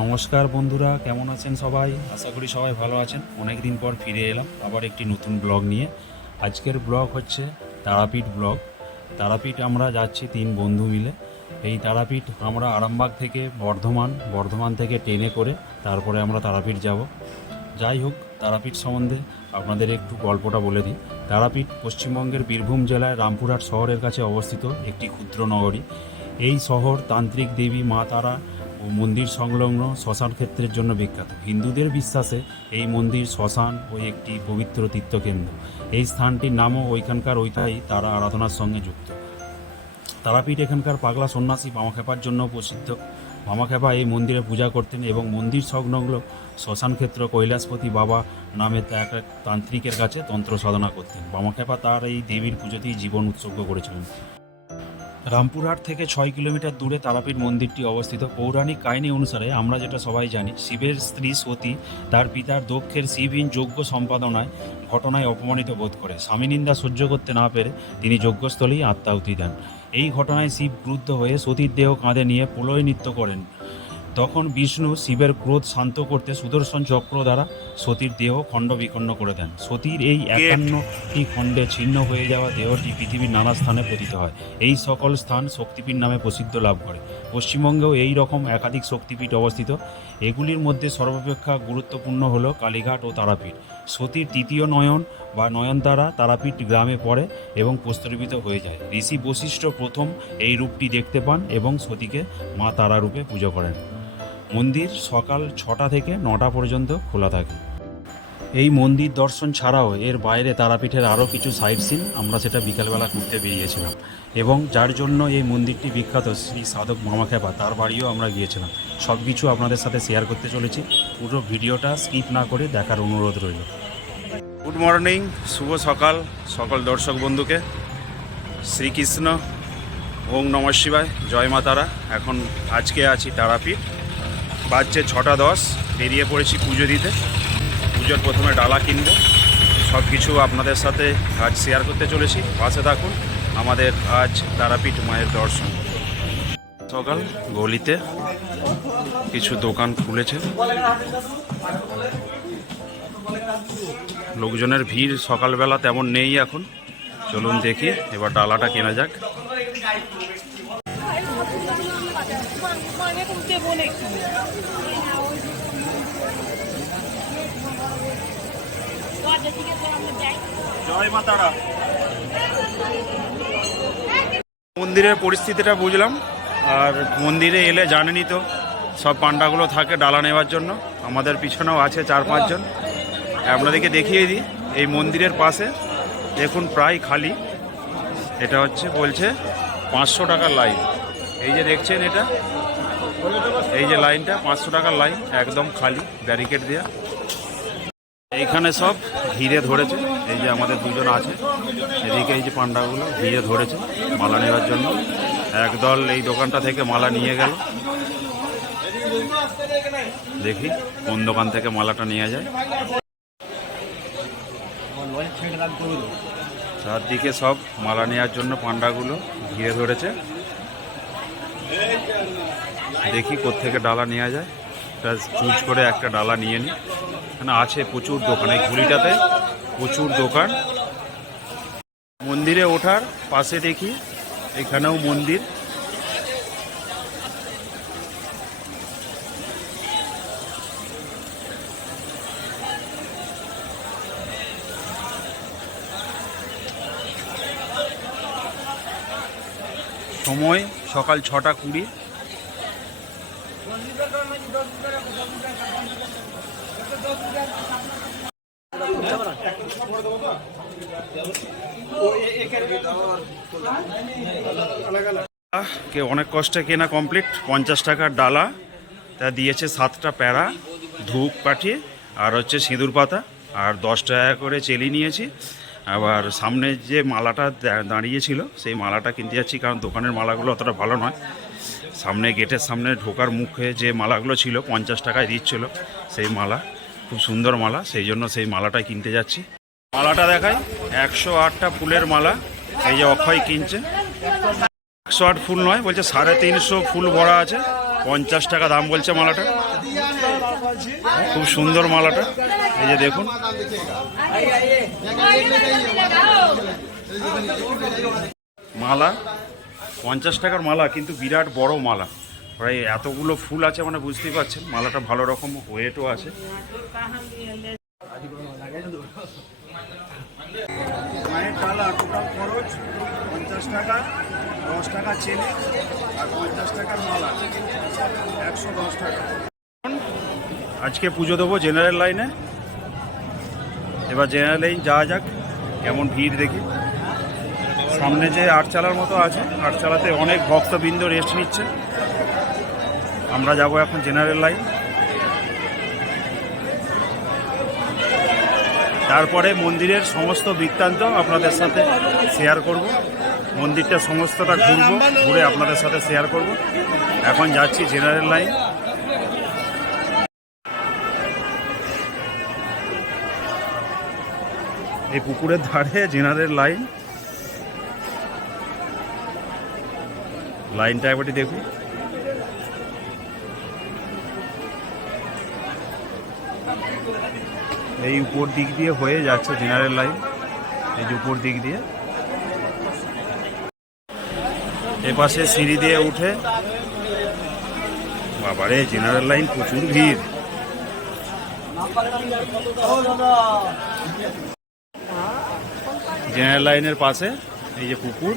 নমস্কার বন্ধুরা, কেমন আছেন সবাই? আশা করি সবাই ভালো আছেন। অনেক দিন পর ফিরে এলাম আবার একটি নতুন ব্লগ নিয়ে। আজকের ব্লগ হচ্ছে তারাপীঠ ব্লগ। তারাপীঠ আমরা যাচ্ছি 3 বন্ধু মিলে। এই তারাপীঠ আমরা আরামবাগ থেকে বর্ধমান থেকে ট্রেনে করে তারপরে আমরা তারাপীঠ যাব। যাই হোক, তারাপীঠ সম্বন্ধে আপনাদের একটু গল্পটা বলে দিই। তারাপীঠ পশ্চিমবঙ্গের বীরভূম জেলায় রামপুরহাট শহরের কাছে অবস্থিত একটি ক্ষুদ্র নগরী। এই শহর তান্ত্রিক দেবী মা তারা ও মন্দির সংলগ্ন শ্মশান ক্ষেত্রের জন্য বিখ্যাত। হিন্দুদের বিশ্বাসে এই মন্দির শ্মশান ও একটি পবিত্র তীর্থকেন্দ্র। এই স্থানটির নামও ওইখানকার ঐতিহ্য তারা আরাধনার সঙ্গে যুক্ত। তারাপীঠ এখানকার পাগলা সন্ন্যাসী বামাখ্যাপার জন্য প্রসিদ্ধ। বামাখ্যাপা এই মন্দিরে পূজা করতেন এবং মন্দির সংলগ্ন শ্মশান ক্ষেত্র কৈলাসপতি বাবা নামে এক এক তান্ত্রিকের কাছে তন্ত্র সাধনা করতেন। বামাখ্যাপা তার এই দেবীর পুজোতেই জীবন উৎসর্গ করেছিলেন। রামপুরহাট থেকে 6 কিলোমিটার দূরে তারাপীঠ মন্দিরটি অবস্থিত। পৌরাণিক কাহিনী অনুসারে আমরা যেটা সবাই জানি, শিবের স্ত্রী সতী তার পিতার দক্ষের শিবহীন যজ্ঞ সম্পাদনায় ঘটনায় অপমানিত বোধ করে স্বামী নিন্দা সহ্য করতে না পেরে তিনি যজ্ঞস্থলেই আত্মাহুতি দেন। এই ঘটনায় শিব ক্রুদ্ধ হয়ে সতীর দেহ কাঁধে নিয়ে প্রলয় নৃত্য করেন। তখন বিষ্ণু শিবের ক্রোধ শান্ত করতে সুদর্শন চক্র দ্বারা সতীর দেহ খণ্ড বিখণ্ড করে দেন। সতীর এই 51টি খণ্ডে ছিন্ন হয়ে যাওয়া দেহটি পৃথিবীর নানা স্থানে পতিত হয়। এই সকল স্থান শক্তিপীঠ নামে প্রসিদ্ধ লাভ করে। পশ্চিমবঙ্গেও এই রকম একাধিক শক্তিপীঠ অবস্থিত। এগুলির মধ্যে সর্বাপেক্ষা গুরুত্বপূর্ণ হল কালীঘাট ও তারাপীঠ। সতীর তৃতীয় নয়ন বা নয়নতারা তারাপীঠ গ্রামে পড়ে এবং প্রস্তরিত হয়ে যায়। ঋষি বশিষ্ঠ প্রথম এই রূপটি দেখতে পান এবং সতীকে মা তারা রূপে পুজো করেন। মন্দির সকাল 6টা থেকে 9টা পর্যন্ত খোলা থাকে। এই মন্দির দর্শন ছাড়াও এর বাইরে তারাপীঠের আরও কিছু সাইট সিন আমরা সেটা বিকালবেলা ঘুরতে বেরিয়েছিলাম, এবং যার জন্য এই মন্দিরটি বিখ্যাত শ্রী সাধক বামাখ্যাপা তার বাড়িও আমরা গিয়েছিলাম। সব কিছু আপনাদের সাথে শেয়ার করতে চলেছি। পুরো ভিডিওটা স্কিপ না করে দেখার অনুরোধ রইল। গুড মর্নিং, শুভ সকাল সকল দর্শক বন্ধুকে। শ্রীকৃষ্ণ, ওং নমঃ শিবায়, জয় মা তারা। এখন আজকে আছি তারাপীঠ, বাজছে 6টা 10। বেরিয়ে পড়েছি পুজো দিতে। পুজোর প্রথমে ডালা কিনব। সব কিছু আপনাদের সাথে আজ শেয়ার করতে চলেছি, পাশে থাকুন। আমাদের আজ তারাপীঠ মায়ের দর্শন। সকাল গলিতে কিছু দোকান খুলেছে, লোকজনের ভিড় সকালবেলা তেমন নেই এখন। চলুন দেখি এবার ডালাটা কেনা যাক। জয় মা তারা। মন্দিরের পরিস্থিতিটা বুঝলাম। আর মন্দিরে এলে জানেনই তো, সব পান্ডাগুলো থাকে ডালা নেওয়ার জন্য। আমাদের পিছনেও আছে 4-5 জন। আপনাদেরকে দেখিয়ে দিই, এই মন্দিরের পাশে দেখুন প্রায় খালি। এটা হচ্ছে বলছে 500 টাকার লাইন। এই যে দেখছেন, এটা এই যে লাইনটা 500 টাকার লাইন, একদম খালি, ব্যারিকেড দেওয়া। এইখানে সব ঘিরে ধরেছে। এই যে আমাদের দুজন আছে এদিকে, এই যে পান্ডাগুলো ঘিরে ধরেছে মালা নেওয়ার জন্য। একদল এই দোকানটা থেকে মালা নিয়ে গেল। দেখি কোন দোকান থেকে মালাটা নিয়ে যায়। চারদিকে সব মালা নেওয়ার জন্য পান্ডাগুলো ঘিরে ধরেছে। দেখি কোত্থেকে ডালা নেওয়া যায়। এটা চুজ করে একটা ডালা নিয়ে নিই। এখানে আছে প্রচুর দোকান, এই ঘুড়িটাতে প্রচুর দোকান। মন্দিরে ওঠার পাশে দেখি এখানেও মন্দির। সময় সকাল 6টা 20। অনেক কষ্টে কেনা কমপ্লিট। 50 টাকার ডালা, তা দিয়েছে 7টা প্যারা, ধূপ কাঠি আর হচ্ছে সিঁদুর পাতা, আর 10 টাকা করে চেলি নিয়েছি। আবার সামনে যে মালাটা দাঁড়িয়েছিল সেই মালাটা কিনতে যাচ্ছি, কারণ দোকানের মালাগুলো অতটা ভালো নয়। সামনে গেটের সামনে ঢোকার মুখে যে মালাগুলো ছিল 50 টাকায় দিচ্ছিল, সেই মালা খুব সুন্দর মালা, সেই জন্য সেই মালাটাই কিনতে যাচ্ছি। মালাটা দেখাই, 108টা ফুলের মালা। এই যে অক্ষয় কিনছে, 108 ফুল নয়, বলছে 350 ফুল ভরা আছে। 50 টাকা দাম বলছে মালাটা। খুব সুন্দর মালাটা, এই যে দেখুন। মালা 50 টাকার মালা, কিন্তু বিরাট বড় মালা, প্রায় এতগুলো ফুল আছে, মানে বুঝতেই পারছেন মালাটা ভালো রকম ওয়েটও আছে। মায়ের ডালা টোটাল খরচ 50 টাকা, 10 টাকা চেনে আর 50 টাকার মালা, 110 টাকা। আজকে পুজো দেবো জেনারেল লাইনে। এবার জেনারেল লাইন যাওয়া যাক, কেমন ভিড় দেখি। সামনে যে আটচালার মতো আছে, আটচালাতে অনেক ভক্তবৃন্দ রেস্ট নিচ্ছে। আমরা যাব এখন জেনারেল লাইন। তারপরে মন্দিরের সমস্ত বৃত্তান্ত আপনাদের সাথে শেয়ার করব। মন্দিরটা সমস্তটা ঘুরবো, ঘুরে আপনাদের সাথে শেয়ার করব। এখন যাচ্ছি জেনারেল লাইন। এই পুকুরের ধারে জেনারেল লাইন। লাইনটা একবারটি দেখুন। এই উপর দিক দিয়ে হয়ে যাচ্ছে জেনারেল লাইন, এই যে উপর দিক দিয়ে। এপাশে সিঁড়ি দিয়ে উঠে, বাবারে জেনারেল লাইন প্রচুর ভিড়। জেনারেল লাইনের পাশে এই যে পুকুর,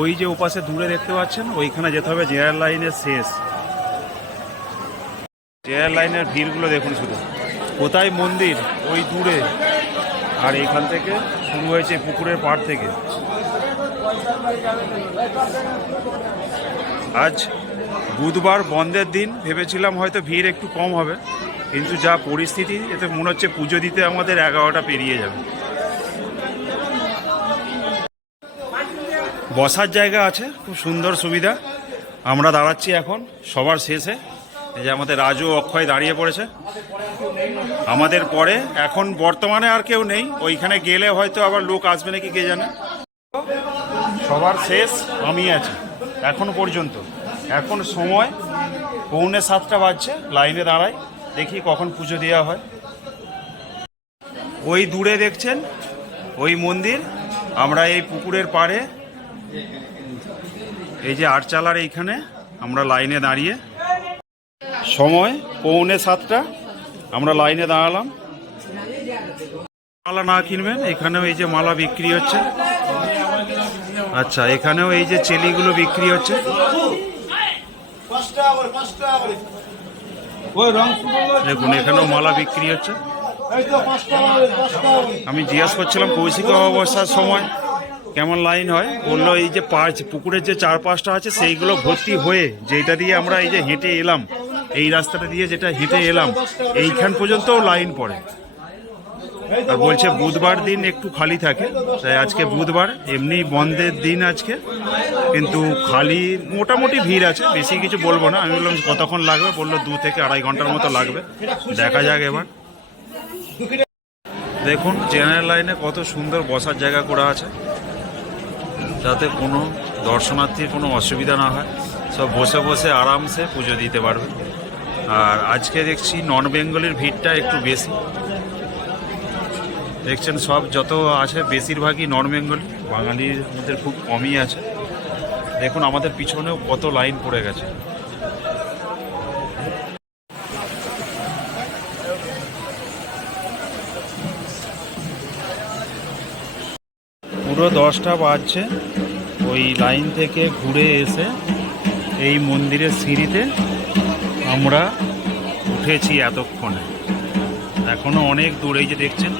ওই যে ওপাশে দূরে দেখতে পাচ্ছেন, ওইখানে যেতে হবে জেনারেল লাইনের শেষ। জেনারেল লাইনের ভিড়গুলো দেখুন শুধু, কোথায় মন্দির ওই দূরে, আর এখান থেকে শুরু হয়েছে পুকুরের পাড় থেকে। আজ বুধবার, বন্ধের দিন, ভেবেছিলাম হয়তো ভিড় একটু কম হবে, কিন্তু যা পরিস্থিতি, এতে মনে হচ্ছে পুজো দিতে আমাদের 11টা পেরিয়ে যাবে। বসার জায়গা আছে, খুব সুন্দর সুবিধা। আমরা দাঁড়াচ্ছি এখন সবার শেষে। এই যে আমাদের রাজু, অক্ষয় দাঁড়িয়ে পড়েছে আমাদের পরে। এখন বর্তমানে আর কেউ নেই, ওইখানে গেলে হয়তো আবার লোক আসবে নাকি কে জানে। সবার শেষ আমি আছি এখনো পর্যন্ত। এখন সময় 6:45 বাজছে, লাইনে দাঁড়াই, দেখি কখন পুজো দেওয়া হয়। ওই দূরে দেখছেন ওই মন্দির। আমরা এই পুকুরের পাড়ে, এই যে আটচালার এইখানে আমরা লাইনে দাঁড়িয়ে, সময় 6:45, আমরা লাইনে দাঁড়ালাম। মালা না কিনবেন, এখানেও এই যে মালা বিক্রি হচ্ছে। আচ্ছা, এখানেও এই যে চেলিগুলো বিক্রি হচ্ছে। দেখুন এখানেও মালা বিক্রি হচ্ছে। আমি জিজ্ঞাসা করছিলাম কৌশিক অমাবস্যার সময় কেমন লাইন হয়। বললো এই যে পুকুরের যে 4-5টা আছে সেইগুলো ভর্তি হয়ে, যেটা দিয়ে আমরা এই যে হেঁটে এলাম, এই রাস্তাটা দিয়ে যেটা হেঁটে এলাম, এইখান পর্যন্তও লাইন পড়ে। আর বলছে বুধবার দিন একটু খালি থাকে, তাই আজকে বুধবার, এমনি বন্ধের দিন আজকে, কিন্তু খালি মোটামুটি ভিড় আছে। বেশি কিছু বলবো না। আমি বললাম কতক্ষণ লাগবে, বললো 2 থেকে 2.5 ঘন্টার মতো লাগবে। দেখা যাক এবার। দেখুন জেনারেল লাইনে কত সুন্দর বসার জায়গা করা আছে, যাতে কোনো দর্শনার্থীর কোনো অসুবিধা না হয়, সব বসে বসে আরামসে পুজো দিতে পারবে। আর আজকে দেখছি নন বেঙ্গলির ভিড়টা একটু বেশি। দেখছেন সব যত আছে বেশিরভাগই নন বেঙ্গলি, বাঙালির মধ্যে খুব কমই আছে। দেখুন আমাদের পিছনেও কত লাইন পড়ে গেছে। পুরো 10টা বাজছে। ওই লাইন থেকে ঘুরে এসে এই মন্দিরের সিঁড়িতে আমরা উঠেছি এতক্ষণে। এখনও অনেক দূর। এই যে দেখছেন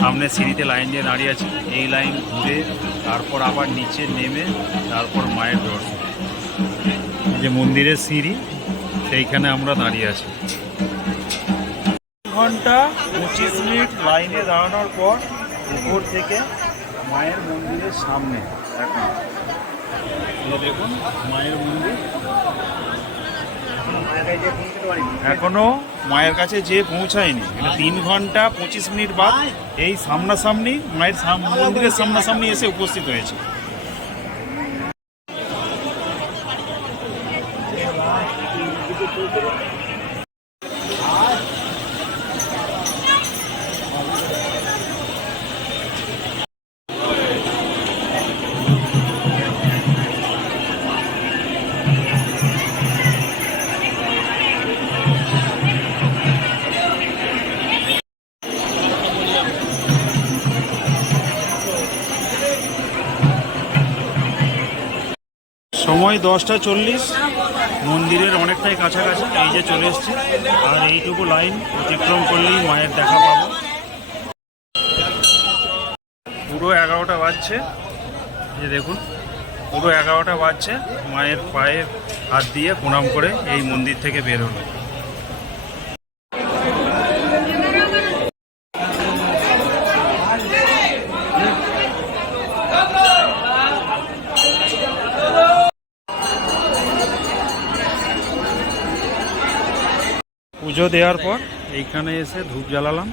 সামনে সিঁড়িতে লাইন দিয়ে দাঁড়িয়ে আছে, এই লাইন ঘুরে তারপর আবার নিচে নেমে তারপর মায়ের দর্শন। যে মন্দিরের সিঁড়ি, সেইখানে আমরা দাঁড়িয়ে আছি। 1 ঘন্টা 25 মিনিট লাইনে দাঁড়ানোর পর উপর থেকে মায়ের মন্দিরের সামনে এখন দেখুন মায়ের মন্দির। এখনো মায়ের কাছে যে পৌঁছায়নি। 3 ঘন্টা 25 মিনিট বাদ এই সামনাসামনি মায়ের মন্দিরের সামনাসামনি এসে উপস্থিত হয়েছে। সময় 10:40, মন্দিরের অনেকটাই কাছাকাছি। এই যে চলে এসছি, আর এইটুকু লাইন অতিক্রম করলেই মায়ের দেখা পাবো। পুরো 11টা বাজছে, এই দেখুন পুরো 11টা বাজছে। মায়ের পায়ে হাত দিয়ে প্রণাম করে এই মন্দির থেকে বের হলো। পুজো দেওয়ার পর এইখানে এসে ধূপ জ্বালালাম।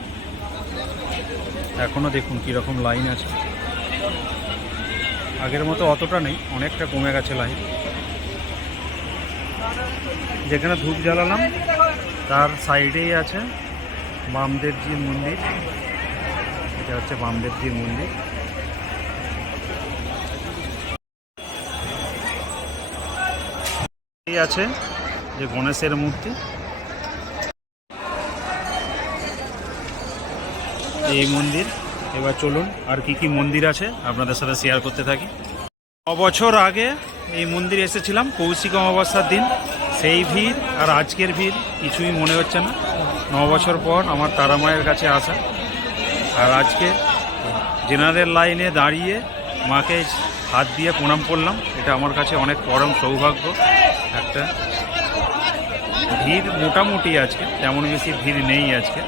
এখনো দেখুন কীরকম লাইন আছে, আগের মতো অতটা নেই, অনেকটা কমে গেছে লাইন। যেখানে ধূপ জ্বালালাম তার সাইডেই আছে বামদেবজির মন্দির। এটা হচ্ছে বামদেবজির মন্দির। এই আছে যে গণেশের মূর্তি। এই মন্দির। এবার চলুন আর কি কি মন্দির আছে আপনাদের সাথে শেয়ার করতে থাকি। 9 বছর আগে এই মন্দিরে এসেছিলাম কৌশিক অমাবস্যার দিন। সেই ভিড় আর আজকের ভিড় কিছুই মনে হচ্ছে না। 9 বছর পর আমার তারা মায়ের কাছে আসা, আর আজকে জেনারেল লাইনে দাঁড়িয়ে মাকে হাত দিয়ে প্রণাম করলাম। এটা আমার কাছে অনেক পরম সৌভাগ্য। একটা ভিড় মোটামুটি আজকে, তেমন বেশি ভিড় নেই আজকে।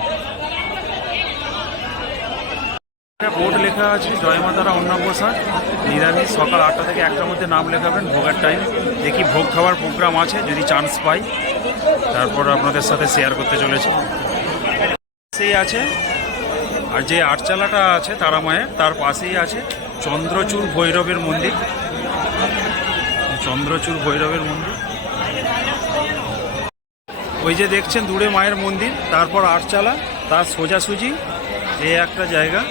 বোর্ড লেখা আছে জয় মা তারা অন্নপ্রসাদ নিরামিষ, সকাল 8টা থেকে 1টার মধ্যে নাম লেখাবেন, ভোগের টাইম। দেখি ভোগ খাওয়ার প্রোগ্রাম আছে, যদি চান্স পাই তারপর আপনাদের সাথে শেয়ার করতে চলেছি। সেই আছে, আর যে আটচালাটা আছে তারা মায়ের, তার পাশেই আছে চন্দ্রচূড় ভৈরবের মন্দির। চন্দ্রচূড় ভৈরবের মন্দির ওই যে দেখছেন দূরে মায়ের মন্দির, তারপর আটচালা, তার সোজাসুজি এই একটা জায়গা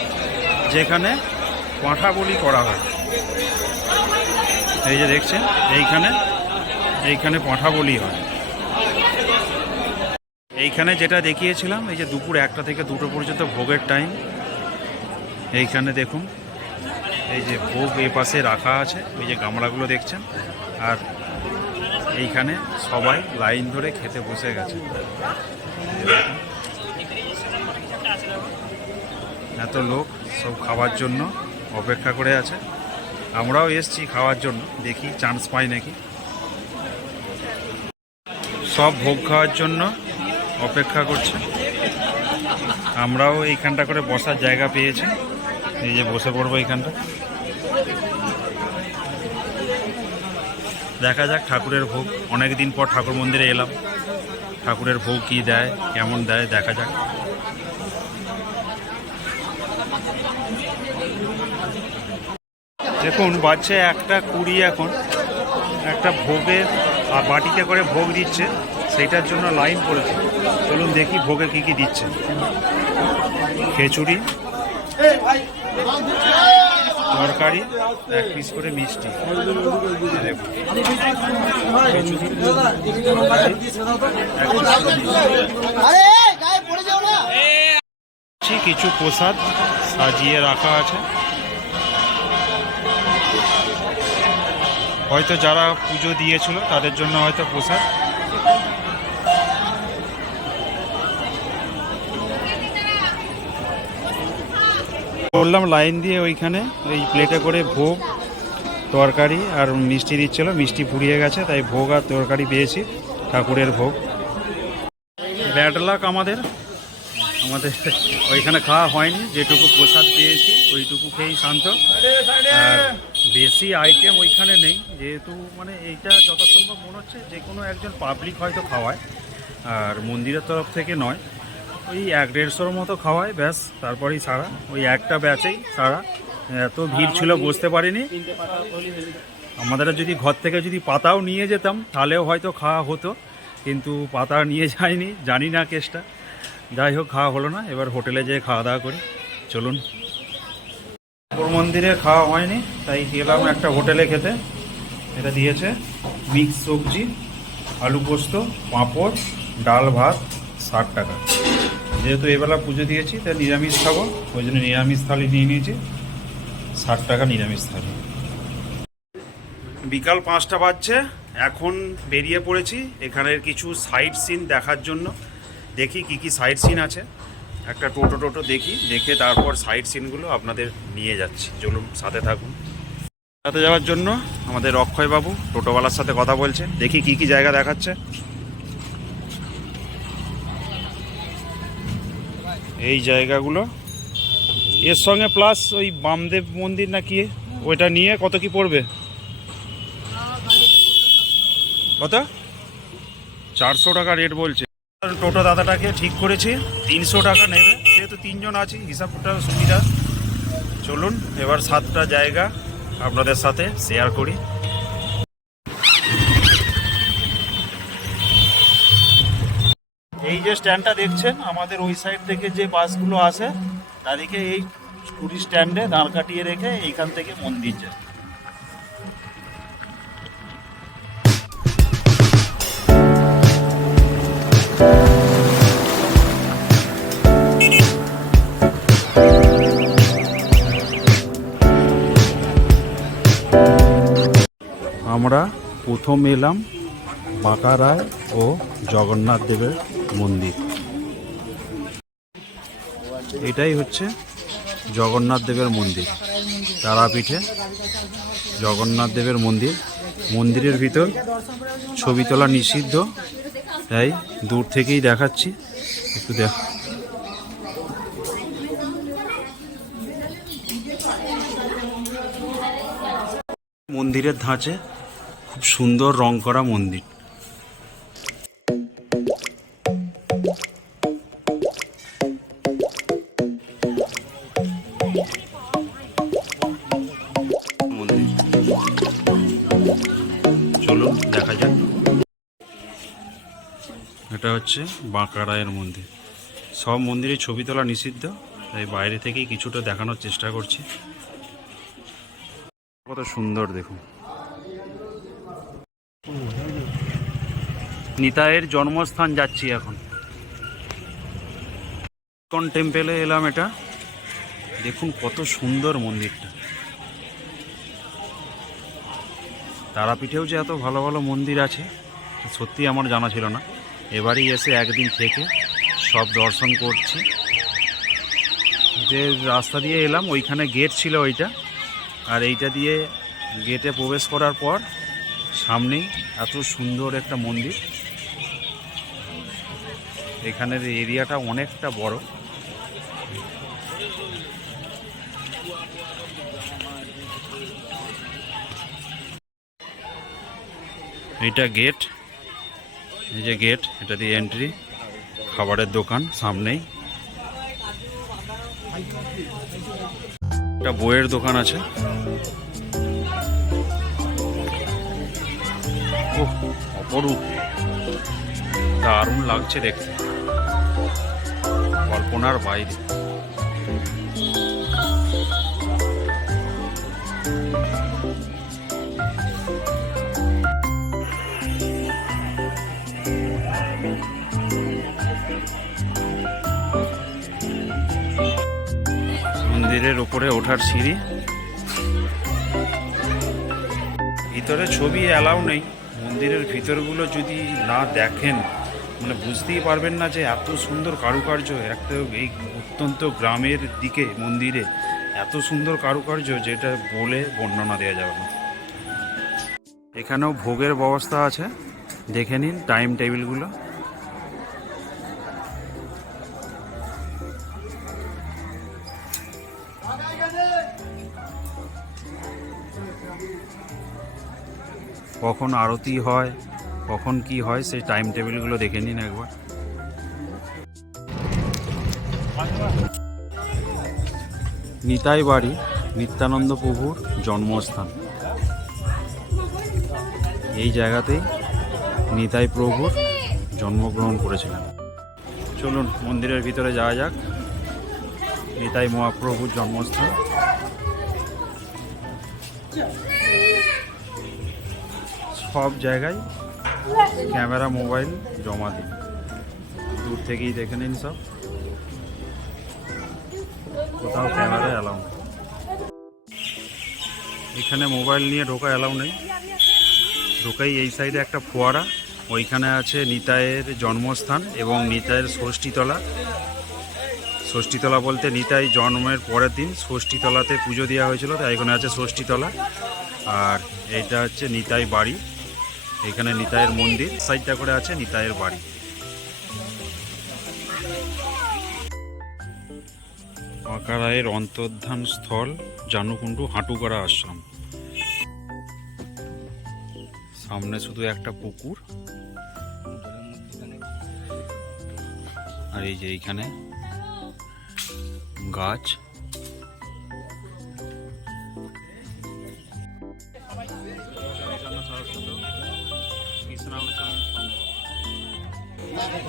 যেখানে পাঁঠা বলি করা হয়। এই যে দেখছেন এইখানে পাঁঠা বলি হয়। এইখানে যেটা দেখিয়েছিলাম, এই যে দুপুর 1টা থেকে 2টো পর্যন্ত ভোগের টাইম। এইখানে দেখুন এই যে ভোগ এ পাশে রাখা আছে, ওই যে গামলাগুলো দেখছেন, আর এইখানে সবাই লাইন ধরে খেতে বসে গেছে। এত লোক সব খাওয়ার জন্য অপেক্ষা করে আছে। আমরাও এসছি খাওয়ার জন্য, দেখি চান্স পাই নাকি। সব ভোগ খাওয়ার জন্য অপেক্ষা করছে। আমরাও এইখানটা করে বসার জায়গা পেয়েছি, এই যে বসে পড়বো এইখানটা। দেখা যাক ঠাকুরের ভোগ, অনেক দিন পর ঠাকুর মন্দিরে এলাম, ঠাকুরের ভোগ কী দেয় কেমন দেয় দেখা যাক। দেখুন বাজছে 1:20 এখন। একটা ভোগের আর বাটিতে করে ভোগ দিচ্ছে, সেইটার জন্য লাইন পড়েছে। চলুন দেখি ভোগে কি কি দিচ্ছে। খিচুড়ি, তরকারি, 1 পিস করে মিষ্টি। কিছু প্রসাদ সাজিয়ে রাখা আছে, হয়তো যারা পুজো দিয়েছিল তাদের জন্য হয়তো প্রসাদ। বললাম লাইন দিয়ে ওইখানে ওই প্লেটে করে ভোগ, তরকারি আর মিষ্টি দিচ্ছিল। মিষ্টি ফুরিয়ে গেছে, তাই ভোগ আর তরকারি পেয়েছি, ঠাকুরের ভোগ। ব্যাড লাক আমাদের ওইখানে খাওয়া হয়নি, যেটুকু প্রসাদ পেয়েছি ওইটুকু খেয়েই শান্ত। আর বেশি আইটেম ওইখানে নেই, যেহেতু মানে এইটা যত সম্ভব মনে হচ্ছে যে কোনো একজন পাবলিক হয়তো খাওয়ায়, আর মন্দিরের তরফ থেকে নয়। ওই 1-150-র মতো খাওয়ায়, ব্যাস, তারপরেই সারা। ওই একটা ব্যাচেই সারা। এত ভিড় ছিল বুঝতে পারিনি। আমাদের যদি ঘর থেকে যদি পাতাও নিয়ে যেতাম তাহলেও হয়তো খাওয়া হতো, কিন্তু পাতা নিয়ে যায়নি, জানি না কেসটা। যাই হোক, খাওয়া হলো না, এবার হোটেলে যেয়ে খাওয়া দাওয়া করি। চলুন। ঠাকুর মন্দিরে খাওয়া হয়নি, তাই গেলাম একটা হোটেলে খেতে। এটা দিয়েছে মিক্স সবজি, আলু পোস্ত, পাঁপড়, ডাল ভাত, 60 টাকা। যেহেতু এবেলা পুজো দিয়েছি তাই নিরামিষ খাবো, ওই জন্য নিরামিষ থালি নিয়ে নিয়েছি। 60 টাকা নিরামিষ থালি। বিকাল 5টা বাজছে, এখন বেরিয়ে পড়েছি এখানের কিছু সাইট সিন দেখার জন্য। দেখি কি কি সাইট সিন আছে, একটা টোটো দেখি, দেখে তারপর সাইট সিনগুলো আপনাদের নিয়ে যাচ্ছি। চলুন, সাথে থাকুন। সাথে যাওয়ার জন্য আমাদের অক্ষয়বাবু টোটোওয়ালার সাথে কথা বলছে, দেখি কি কি জায়গা দেখাচ্ছে। এই জায়গাগুলো, এর সঙ্গে প্লাস ওই বামদেব মন্দির না কি, ওইটা নিয়ে কত কি পড়বে? কত? 400 টাকা রেট বলছে। টোটো দাদাটাকে ঠিক করেছি, 300 টাকা নেবে, যেহেতু 3 জন আছি, হিসাবটা সুবিধা। চলুন এবার 7টা জায়গা আপনাদের সাথে শেয়ার করি। এই যে স্ট্যান্ডটা দেখছেন, আমাদের ওই সাইড থেকে যে বাসগুলো আসে তাদেরকে এই টুরিস্ট স্ট্যান্ডে দাঁড় কাটিয়ে রেখে এইখান থেকে মন্দির যায়। আমরা প্রথম এলাম বাঁকারায় ও জগন্নাথ দেবের মন্দির। এটাই হচ্ছে জগন্নাথ দেবের মন্দির, তারাপীঠে জগন্নাথ দেবের মন্দির। মন্দিরের ভিতর ছবি তোলা নিষিদ্ধ, তাই দূর থেকেই দেখাচ্ছি, একটু দেখ। মন্দিরের ধাঁচে খুব সুন্দর রং করা মন্দির। চলুন দেখা যাক। এটা হচ্ছে বাঁকারায়ের মন্দির। সব মন্দিরে ছবি তোলা নিষিদ্ধ, তাই বাইরে থেকেই কিছুটা দেখানোর চেষ্টা করছি। কত সুন্দর দেখুন। নিতাইয়ের জন্মস্থান যাচ্ছি এখন। ইস্কন টেম্পেলে এলাম। এটা দেখুন কত সুন্দর মন্দিরটা। তারাপীঠেও যে এত ভালো ভালো মন্দির আছে সত্যি আমার জানা ছিল না। এবারই এসে একদিন থেকে সব দর্শন করছি। যে রাস্তা দিয়ে এলাম ওইখানে গেট ছিল ওইটা, আর এইটা দিয়ে গেটে প্রবেশ করার পর সামনেই এত সুন্দর একটা মন্দির। এখানের এরিয়াটা অনেকটা বড়। এইটা গেট, এই যে গেট, এটা দিয়ে এন্ট্রি। খাবারের দোকান সামনেই। একটা বইয়ের দোকান আছে। ওহ, অপরূপ, দারুণ লাগছে দেখতে, কল্পনার বাইরে। মন্দিরের উপরে ওঠার সিঁড়ি। ভিতরে ছবি অ্যালাউ নেই। মন্দিরের ভিতরগুলো যদি না দেখেন মানে বুঝতেই পারবেন না যে এত সুন্দর কারুকার্য। একটা এই অত্যন্ত গ্রামের দিকে মন্দিরে এত সুন্দর কারুকার্য যেটা বলে বর্ণনা দেওয়া যাবে না। এখানেও ভোগের ব্যবস্থা আছে, দেখে নিন টাইম টেবিলগুলো। কখন আরতি হয়, কখন কি হয়, সেই টাইম টেবিলগুলো দেখে নিন একবার। নিতাই বাড়ি নিত্যানন্দ প্রভুর জন্মস্থান। এই জায়গাতেই নিতাই প্রভুর জন্মগ্রহণ করেছিলেন। চলুন মন্দিরের ভিতরে যাওয়া যাক। নিতাই মহাপ্রভুর জন্মস্থান। সব জায়গায় ক্যামেরা মোবাইল জমা দিন, দূর থেকেই দেখে নিন সব, কোথাও ক্যামেরা অ্যালাউ। এখানে মোবাইল নিয়ে ঢোকা অ্যালাউ নেই। ঢোকাই এই সাইডে একটা ফোয়ারা, ওইখানে আছে নিতাইয়ের জন্মস্থান এবং নিতাইয়ের ষষ্ঠীতলা। ষষ্ঠীতলা বলতে নিতাই জন্মের পরের দিন ষষ্ঠীতলাতে পুজো দেওয়া হয়েছিল, তাই এখানে আছে ষষ্ঠীতলা। আর এইটা হচ্ছে নিতাই বাড়ি, এখানে নিতাইয়ের মন্দির, সাইডটা করে আছে নিতাইয়ের বাড়ি। পাকা রায়ের অন্তর্ধান স্থল জানুকুণ্ডু হাঁটুকরা আশ্রম। সামনে শুধু একটা পুকুর, আর এই যে এইখানে গাছ।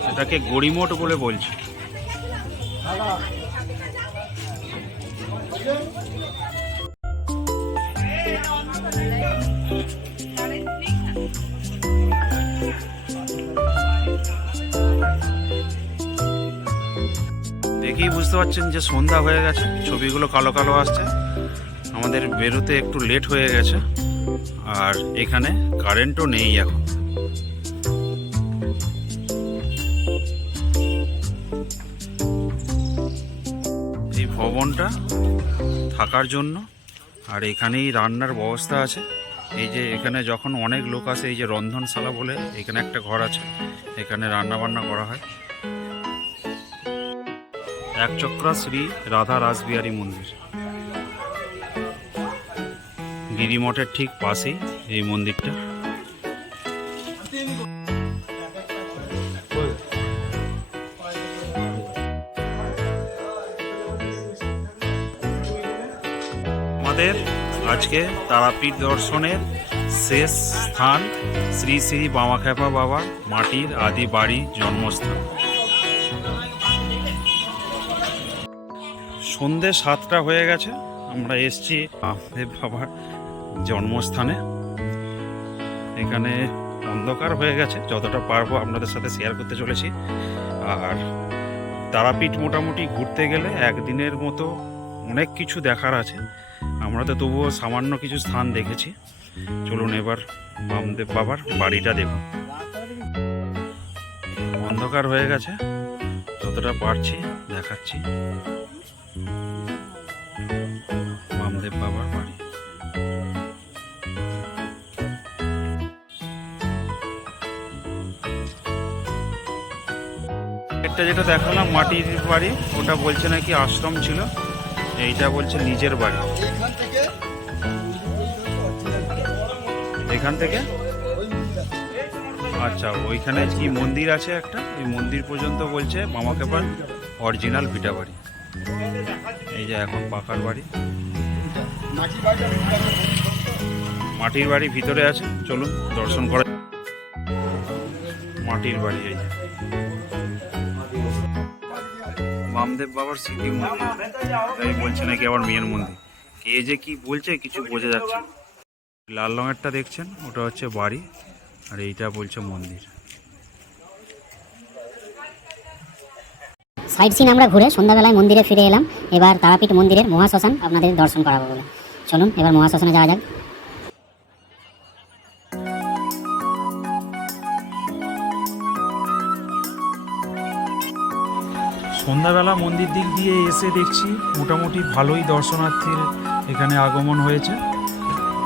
এটাকে গড়িমঠ বলে বলছে। দেখেই বুঝতে পারছেন যে সন্ধ্যা হয়ে গেছে, ছবিগুলো কালো কালো আসছে। আমাদের বেরোতে একটু লেট হয়ে গেছে, আর এখানে কারেন্টও নেই এখন। এই ভবনটা থাকার জন্য, আর এখানেই রান্নার ব্যবস্থা আছে। এই যে এখানে যখন অনেক লোক আসে, এই যে রন্ধনশালা বলে এখানে একটা ঘর আছে, এখানে রান্না বান্না করা হয়। একচক্রা শ্রী রাধা রাসবিহারী মন্দির, গিরিমঠের ঠিক পাশেই এই মন্দিরটা। আমাদের আজকে তারাপীঠ দর্শনের শেষ স্থান শ্রী শ্রী বামাখ্যাপা বাবার মাটির আদি বাড়ি, জন্মস্থান। সন্ধে 7টা হয়ে গেছে, আমরা এসছি বামদেব বাবার জন্মস্থানে। এখানে অন্ধকার হয়ে গেছে, যতটা পারবো আপনাদের সাথে শেয়ার করতে চলেছি। আর তারাপীঠ মোটামুটি ঘুরতে গেলে একদিনের মতো অনেক কিছু দেখার আছে। আমরা তো তবুও সামান্য কিছু স্থান দেখেছি। চলুন এবার বামদেব বাবার বাড়িটা দেখুন। অন্ধকার হয়ে গেছে, যতটা পারছি দেখাচ্ছি। বামদেব বাবার বাড়ি। একটা যেটা দেখালাম মাটির বাড়ি, ওটা বলছে নাকি আশ্রম ছিল, এইটা বলছে নিজের বাড়ি। এখান থেকে আচ্ছা, ওইখানে কি মন্দির আছে একটা, এই মন্দির পর্যন্ত বলছে বামাখ্যাপার অরিজিনাল ভিটা বাড়ি। এই যে এখন পাকার বাড়ি, মাটির বাড়ি ভিতরে আছে। চলুন দর্শন করা। মাটির বাড়ি এই যে বামদেব বাবার স্মৃতি মন্দির, তাই বলছে নাকি আবার মেয়ের মন্দির। কে যে কি বলছে কিছু বোঝা যাচ্ছে। লাল রঙেরটা দেখছেন, ওটা হচ্ছে বাড়ি, আর এইটা বলছে মন্দির। সাইড সিন আমরা ঘুরে সন্ধ্যাবেলায় মন্দিরে ফিরে এলাম। এবার তারাপীঠ মন্দিরের মহাশ্মশান আপনাদের দর্শন করাবো বলে। চলুন এবার মহাশ্মশানে যাওয়া যাক। সন্ধ্যাবেলা মন্দির দিক দিয়ে এসে দেখছি মোটামুটি ভালোই দর্শনার্থীর এখানে আগমন হয়েছে।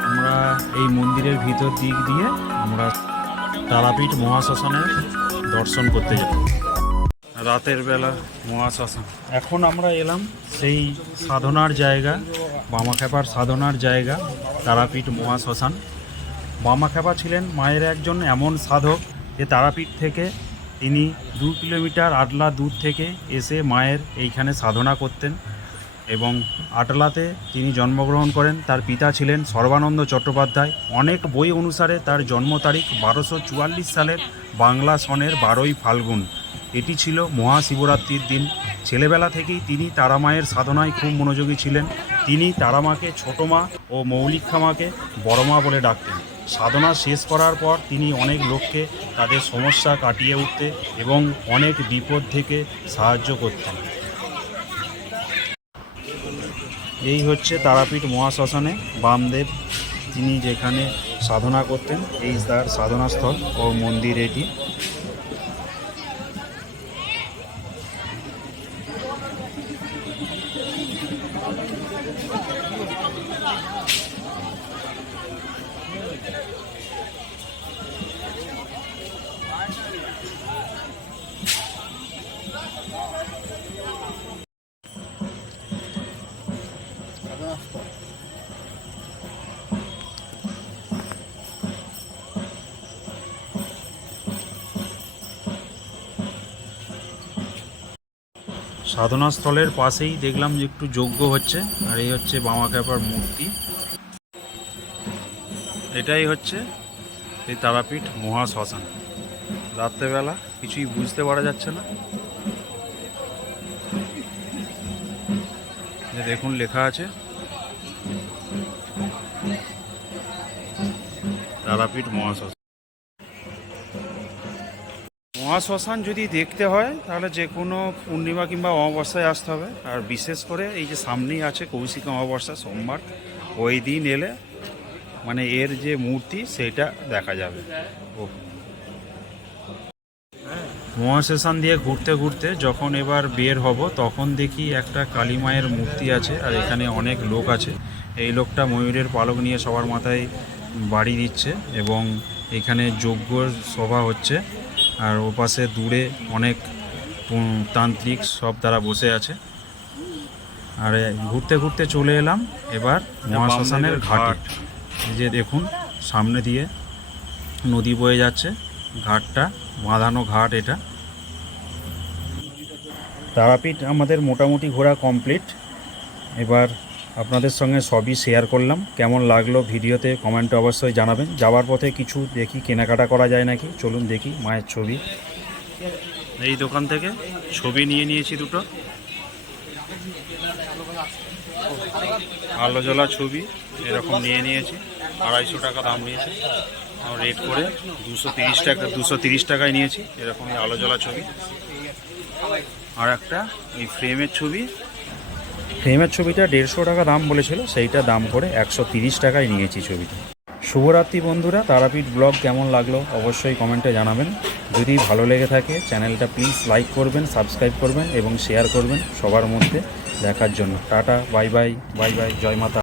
আমরা এই মন্দিরের ভিতর দিক দিয়ে আমরা তারাপীঠ মহাশ্মশানের দর্শন করতে যাব। রাতের বেলা মহাশ্মশান। এখন আমরা এলাম সেই সাধনার জায়গা, বামাখ্যাপার সাধনার জায়গা তারাপীঠ মহাশ্মশান। বামাখ্যাপা ছিলেন মায়ের একজন এমন সাধক যে তারাপীঠ থেকে তিনি 2 কিলোমিটার আডলা দূর থেকে এসে মায়ের এইখানে সাধনা করতেন। এবং আটলাতে তিনি জন্মগ্রহণ করেন। তার পিতা ছিলেন সর্বানন্দ চট্টোপাধ্যায়। অনেক বই অনুসারে তার জন্ম তারিখ 1244 সালের বাংলা সনের 12ই ফাল্গুন। এটি ছিল মহাশিবরাত্রির দিন। ছেলেবেলা থেকেই তিনি তারামায়ের সাধনায় খুব মনোযোগী ছিলেন। তিনি তারামাকে ছোটো মা ও মৌলিক্ষা মাকে বড় মা বলে ডাকতেন। সাধনা শেষ করার পর তিনি অনেক লোককে তাদের সমস্যা কাটিয়ে উঠতে এবং অনেক বিপদ থেকে সাহায্য করতেন। এই হচ্ছে তারাপীঠ মহাশ্মশানে বামদেব তিনি যেখানে সাধনা করতেন, এই তার সাধনাস্থল ও মন্দির এটি। সাধনাস্থলের পাশেই দেখলাম যে একটু যজ্ঞ হচ্ছে, আর এই হচ্ছে বামাখ্যাপার মূর্তি। এটাই হচ্ছে এই তারাপীঠ মহাশ্মশান। রাত্রেবেলা কিছুই বুঝতে পারা যাচ্ছে না। দেখুন লেখা আছে তারাপীঠ মহাশ্মশান। মহাশ্মশান যদি দেখতে হয় তাহলে যে কোনো পূর্ণিমা কিংবা অমাবস্যায় আসতে হবে। আর বিশেষ করে এই যে সামনেই আছে কৌশিক অমাবস্যা সোমবার, ওই দিন এলে মানে এর যে মূর্তি সেটা দেখা যাবে। মহাশ্মশান দিয়ে ঘুরতে ঘুরতে যখন এবার বের হব তখন দেখি একটা কালী মায়ের মূর্তি আছে, আর এখানে অনেক লোক আছে। এই লোকটা ময়ূরের পালক নিয়ে সবার মাথায় বাড়ি দিচ্ছে এবং এখানে যজ্ঞ সভা হচ্ছে। আর ওপাশে দূরে অনেক তান্ত্রিক সব তারা বসে আছে। আর ঘুরতে ঘুরতে চলে এলাম এবার মহাশ্মশানের ঘাটে। এই যে দেখুন সামনে দিয়ে নদী বয়ে যাচ্ছে, ঘাটটা বাঁধানো ঘাট এটা। তারাপীঠ আমাদের মোটামুটি ঘোরা কমপ্লিট। এবার আপনাদের সঙ্গে সবই শেয়ার করলাম। কেমন লাগলো ভিডিওতে কমেন্টে অবশ্যই জানাবেন। যাওয়ার পথে কিছু দেখি কেনাকাটা করা যায় নাকি, চলুন দেখি। মায়ের ছবি এই দোকান থেকে ছবি নিয়ে নিয়েছি দুটো, আলো জ্বলা ছবি এরকম নিয়ে নিয়েছি। 250 টাকা দাম নিয়েছে, রেট করে 230 টাকায় নিয়েছি এরকমই আলো জ্বলা ছবি। আর একটা এই ফ্রেমের ছবিটা 150 টাকা দাম বলেছিল, সেইটা দাম করে 130 টাকায় নিয়েছি ছবিটা। শুভরাত্রি বন্ধুরা। তারাপীঠ ব্লগ কেমন লাগলো অবশ্যই কমেন্টে জানাবেন। যদি ভালো লেগে থাকে চ্যানেলটা প্লিজ লাইক করবেন, সাবস্ক্রাইব করবেন এবং শেয়ার করবেন সবার মধ্যে দেখার জন্য। Tata, bye bye, bye bye, জয় মাতা।